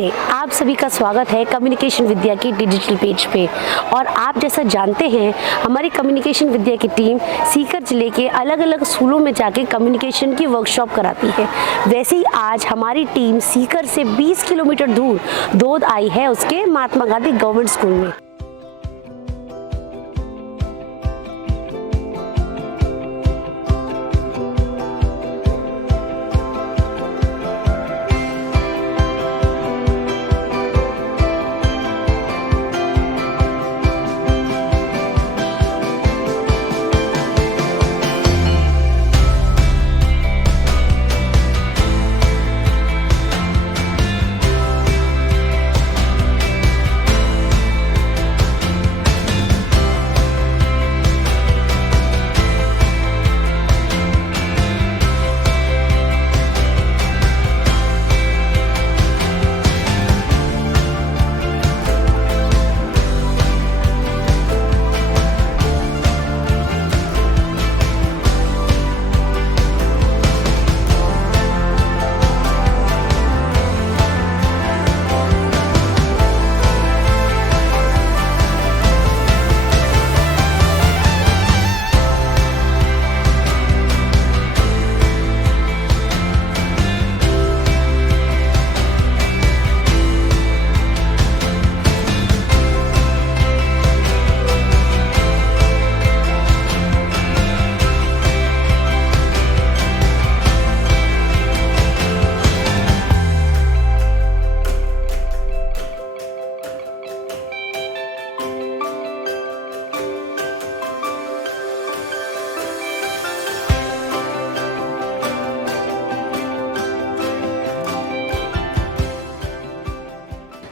नमस्ते, आप सभी का स्वागत है कम्युनिकेशन विद्या की डिजिटल पेज पे। और आप जैसा जानते हैं, हमारी कम्युनिकेशन विद्या की टीम सीकर जिले के अलग अलग स्कूलों में जाके कम्युनिकेशन की वर्कशॉप कराती है। वैसे ही आज हमारी टीम सीकर से 20 किलोमीटर दूर दोद आई है, उसके महात्मा गांधी गवर्नमेंट स्कूल में।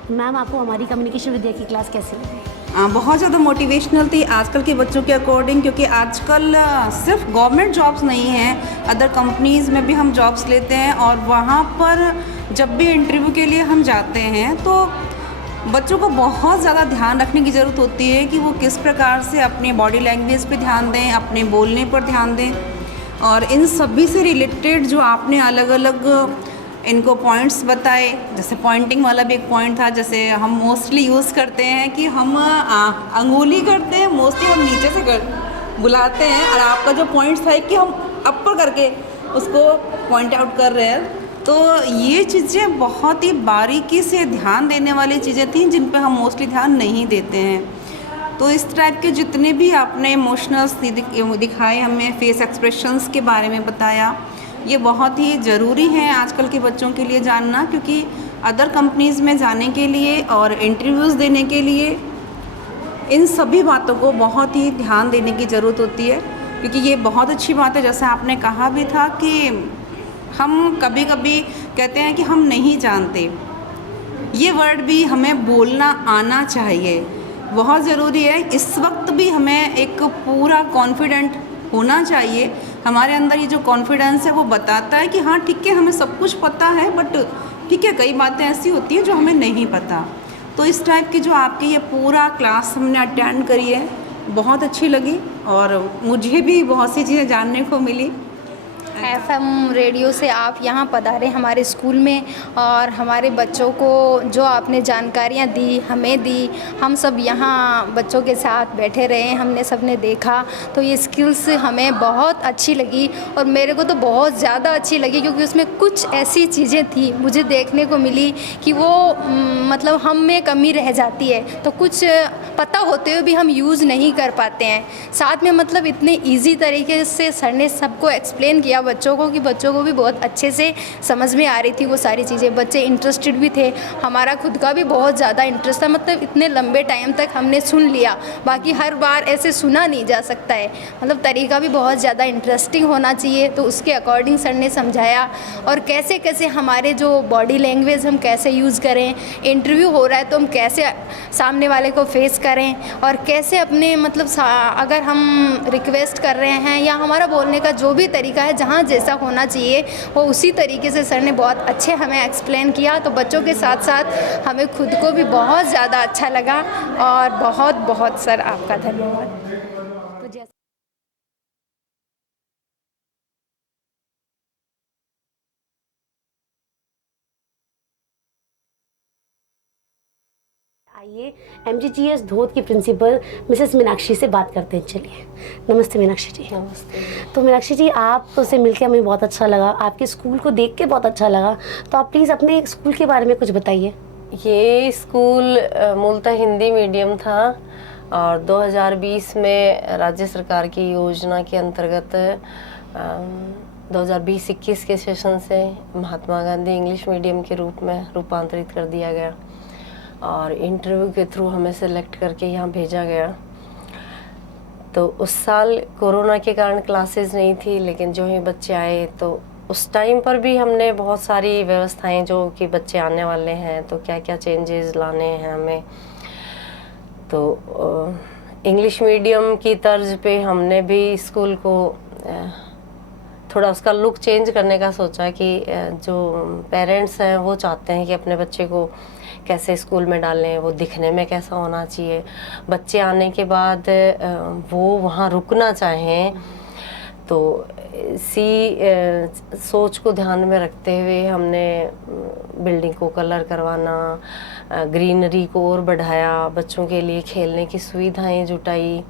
मैम, आपको हमारी कम्युनिकेशन विद्या की क्लास कैसी लगी? बहुत ज़्यादा मोटिवेशनल थी आजकल के बच्चों के अकॉर्डिंग, क्योंकि आजकल सिर्फ गवर्नमेंट जॉब्स नहीं हैं, अदर कंपनीज़ में भी हम जॉब्स लेते हैं। और वहाँ पर जब भी इंटरव्यू के लिए हम जाते हैं तो बच्चों को बहुत ज़्यादा ध्यान रखने की ज़रूरत होती है कि वो किस प्रकार से अपने बॉडी लैंग्वेज पे ध्यान दें, अपने बोलने पर ध्यान दें। और इन सभी से रिलेटेड जो आपने अलग अलग इनको पॉइंट्स बताए, जैसे पॉइंटिंग वाला भी एक पॉइंट था, जैसे हम मोस्टली यूज़ करते हैं कि हम अंगुली करते हैं, मोस्टली हम नीचे से बुलाते हैं। और आपका जो पॉइंट्स था कि हम अपर करके उसको पॉइंट आउट कर रहे हैं, तो ये चीज़ें बहुत ही बारीकी से ध्यान देने वाली चीज़ें थी जिन पे हम मोस्टली ध्यान नहीं देते हैं। तो इस टाइप के जितने भी आपने इमोशनल्स दिखाए, हमें फेस एक्सप्रेशंस के बारे में बताया, ये बहुत ही ज़रूरी है आजकल के बच्चों के लिए जानना, क्योंकि अदर कंपनीज़ में जाने के लिए और इंटरव्यूज़ देने के लिए इन सभी बातों को बहुत ही ध्यान देने की ज़रूरत होती है। क्योंकि ये बहुत अच्छी बात है, जैसे आपने कहा भी था कि हम कभी कभी कहते हैं कि हम नहीं जानते, ये वर्ड भी हमें बोलना आना चाहिए, बहुत ज़रूरी है। इस वक्त भी हमें एक पूरा कॉन्फिडेंट होना चाहिए। हमारे अंदर ये जो कॉन्फिडेंस है वो बताता है कि हाँ ठीक है, हमें सब कुछ पता है, बट ठीक है, कई बातें ऐसी होती हैं जो हमें नहीं पता। तो इस टाइप की जो आपकी ये पूरा क्लास हमने अटेंड करी है, बहुत अच्छी लगी और मुझे भी बहुत सी चीज़ें जानने को मिली। एफएम रेडियो से आप यहाँ पधारे हमारे स्कूल में, और हमारे बच्चों को जो आपने जानकारियाँ दी, हमें दी, हम सब यहाँ बच्चों के साथ बैठे रहे, हमने सबने देखा, तो ये स्किल्स हमें बहुत अच्छी लगी। और मेरे को तो बहुत ज़्यादा अच्छी लगी, क्योंकि उसमें कुछ ऐसी चीज़ें थी मुझे देखने को मिली कि वो मतलब हम में कमी रह जाती है, तो कुछ पता होते हुए भी हम यूज़ नहीं कर पाते हैं। साथ में मतलब इतने ईजी तरीके से सर ने सबको एक्सप्लेन किया बच्चों को, कि बच्चों को भी बहुत अच्छे से समझ में आ रही थी वो सारी चीज़ें। बच्चे इंटरेस्टेड भी थे, हमारा खुद का भी बहुत ज़्यादा इंटरेस्ट था। मतलब इतने लंबे टाइम तक हमने सुन लिया, बाकी हर बार ऐसे सुना नहीं जा सकता है, मतलब तरीका भी बहुत ज़्यादा इंटरेस्टिंग होना चाहिए। तो उसके अकॉर्डिंग सर ने समझाया, और कैसे कैसे हमारे जो बॉडी लैंग्वेज हम कैसे यूज़ करें, इंटरव्यू हो रहा है तो हम कैसे सामने वाले को फेस करें, और कैसे अपने मतलब अगर हम रिक्वेस्ट कर रहे हैं या हमारा बोलने का जो भी तरीका है, जहाँ जैसा होना चाहिए वो उसी तरीके से सर ने बहुत अच्छे हमें एक्सप्लेन किया। तो बच्चों के साथ साथ हमें खुद को भी बहुत ज़्यादा अच्छा लगा, और बहुत बहुत सर आपका धन्यवाद। आइए MGGS धोद की प्रिंसिपल मिसेस मीनाक्षी से बात करते हैं। चलिए, नमस्ते मीनाक्षी जी। नमस्ते। तो मीनाक्षी जी, आपसे मिलकर हमें बहुत अच्छा लगा, आपके स्कूल को देख के बहुत अच्छा लगा। तो आप प्लीज़ अपने स्कूल के बारे में कुछ बताइए। ये स्कूल मूलतः हिंदी मीडियम था और 2020 में राज्य सरकार की योजना के अंतर्गत 2020-21 के सेशन से महात्मा गांधी इंग्लिश मीडियम के रूप में रूपांतरित कर दिया गया और इंटरव्यू के थ्रू हमें सेलेक्ट करके यहाँ भेजा गया। तो उस साल कोरोना के कारण क्लासेस नहीं थी, लेकिन जो ही बच्चे आए तो उस टाइम पर भी हमने बहुत सारी व्यवस्थाएं, जो कि बच्चे आने वाले हैं तो क्या क्या चेंजेस लाने हैं हमें, तो इंग्लिश मीडियम की तर्ज पे हमने भी स्कूल को थोड़ा उसका लुक चेंज करने का सोचा कि जो पेरेंट्स हैं वो चाहते हैं कि अपने बच्चे को कैसे स्कूल में डालें, वो दिखने में कैसा होना चाहिए, बच्चे आने के बाद वो वहाँ रुकना चाहें। तो इसी सोच को ध्यान में रखते हुए हमने बिल्डिंग को कलर करवाना, ग्रीनरी को और बढ़ाया, बच्चों के लिए खेलने की सुविधाएं जुटाई,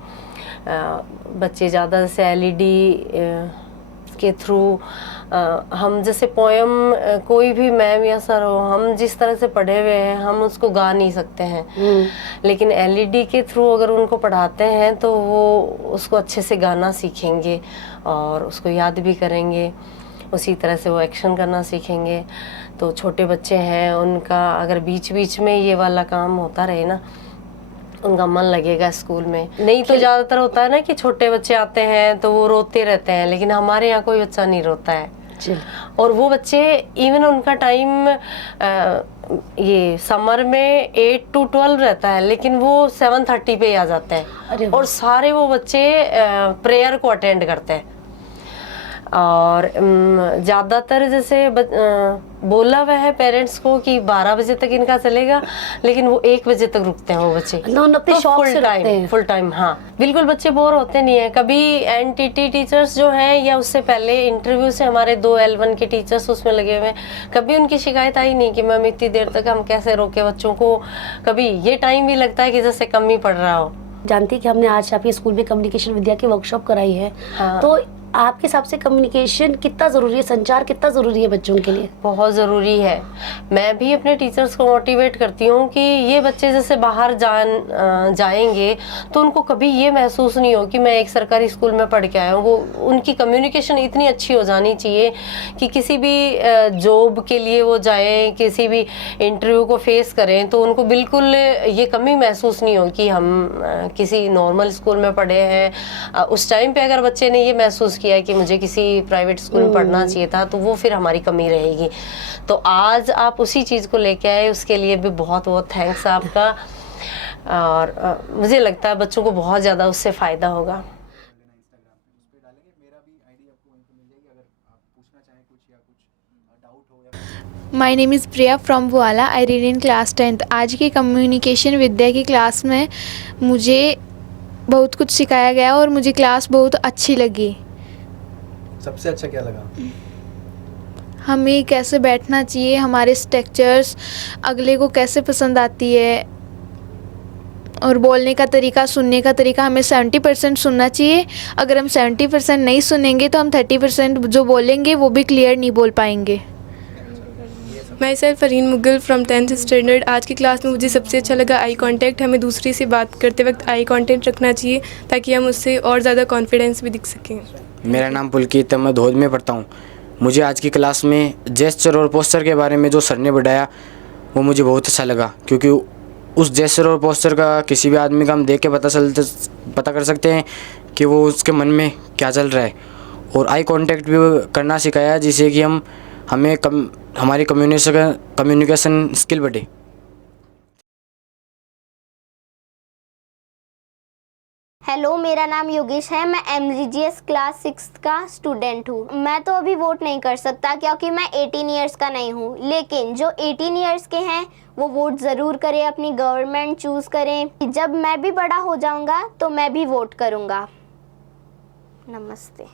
बच्चे ज़्यादा से LED के थ्रू हम जैसे पोएम कोई भी मैम या सर हो, हम जिस तरह से पढ़े हुए हैं हम उसको गा नहीं सकते हैं, लेकिन LED के थ्रू अगर उनको पढ़ाते हैं तो वो उसको अच्छे से गाना सीखेंगे और उसको याद भी करेंगे, उसी तरह से वो एक्शन करना सीखेंगे। तो छोटे बच्चे हैं, उनका अगर बीच बीच में ये वाला काम होता रहे ना, उनका मन लगेगा स्कूल में। नहीं तो ज़्यादातर होता है ना कि छोटे बच्चे आते हैं तो वो रोते रहते हैं, लेकिन हमारे यहाँ कोई बच्चा नहीं रोता है। और वो बच्चे इवन उनका टाइम ये समर में 8 to 12 रहता है, लेकिन वो 7:30 पे आ जाते हैं और सारे वो बच्चे प्रेयर को अटेंड करते हैं। और ज़्यादातर जैसे बोला हुआ है पेरेंट्स को कि 12 बजे तक इनका चलेगा, लेकिन वो 1 बजे तक रुकते हैं वो बच्चे। तो फुल टाइम हाँ, बिल्कुल बच्चे बोर होते नहीं है। कभी NTT टीचर्स जो हैं या उससे पहले इंटरव्यू से हमारे 2 L1 के टीचर्स उसमें लगे हुए हैं, कभी उनकी शिकायत आई नहीं कि मैम इतनी देर तक हम कैसे रोके बच्चों को। कभी ये टाइम भी लगता है कि जैसे कम ही पड़ रहा हो। जानती कि हमने आज आपके स्कूल में कम्युनिकेशन विद्या की वर्कशॉप कराई है। हाँ। तो आपके हिसाब से कम्युनिकेशन कितना ज़रूरी है, संचार कितना ज़रूरी है बच्चों के लिए? बहुत ज़रूरी है। मैं भी अपने टीचर्स को मोटिवेट करती हूँ कि ये बच्चे जैसे बाहर जाएंगे तो उनको कभी ये महसूस नहीं हो कि मैं एक सरकारी स्कूल में पढ़ के आया हूँ। वो उनकी कम्युनिकेशन इतनी अच्छी हो जानी चाहिए कि किसी भी जॉब के लिए वो जाएं, किसी भी इंटरव्यू को फेस करें तो उनको बिल्कुल ये कमी महसूस नहीं हो कि हम किसी नॉर्मल स्कूल में पढ़े हैं। उस टाइम पे अगर बच्चे ने ये महसूस किया कि मुझे किसी प्राइवेट स्कूल में पढ़ना चाहिए था, तो वो फिर हमारी कमी रहेगी। तो आज आप उसी चीज़ को लेके आए, उसके लिए भी बहुत बहुत थैंक्स आपका। और मुझे लगता है बच्चों को बहुत ज़्यादा उससे फ़ायदा होगा। My name is Priya from Buala. I read in class 10th। आज की कम्युनिकेशन विद्या की क्लास में मुझे बहुत कुछ सिखाया गया और मुझे क्लास बहुत अच्छी लगी। सबसे अच्छा क्या लगा? हमें कैसे बैठना चाहिए, हमारे स्ट्रक्चर्स अगले को कैसे पसंद आती है, और बोलने का तरीका, सुनने का तरीका। हमें 70% सुनना चाहिए। अगर हम 70% नहीं सुनेंगे तो हम 30% जो बोलेंगे वो भी क्लियर नहीं बोल पाएंगे। मैं self Fareen Mughal from 10th standard. आज की क्लास में मुझे सबसे अच्छा लगा आई कांटेक्ट। हमें दूसरे से बात करते वक्त आई कांटेक्ट रखना चाहिए ताकि हम उससे और ज़्यादा कॉन्फिडेंस भी दिख सकें। मेरा नाम पुलकित है, मैं धोद में पढ़ता हूँ। मुझे आज की क्लास में जेस्चर और पोस्चर के बारे में जो सर ने बताया वो मुझे बहुत अच्छा लगा, क्योंकि उस जेस्चर और पोस्चर का किसी भी आदमी का हम देख के पता कर सकते हैं कि वो उसके मन में क्या चल रहा है। और आई कांटेक्ट भी करना सिखाया, जिससे कि हमारी कम्युनिकेशन स्किल बढ़े। हेलो, मेरा नाम योगेश है। मैं MGGS क्लास 6 का स्टूडेंट हूँ। मैं तो अभी वोट नहीं कर सकता क्योंकि मैं 18 इयर्स का नहीं हूँ, लेकिन जो 18 इयर्स के हैं वो वोट ज़रूर करें, अपनी गवर्नमेंट चूज़ करें। जब मैं भी बड़ा हो जाऊँगा तो मैं भी वोट करूँगा। नमस्ते।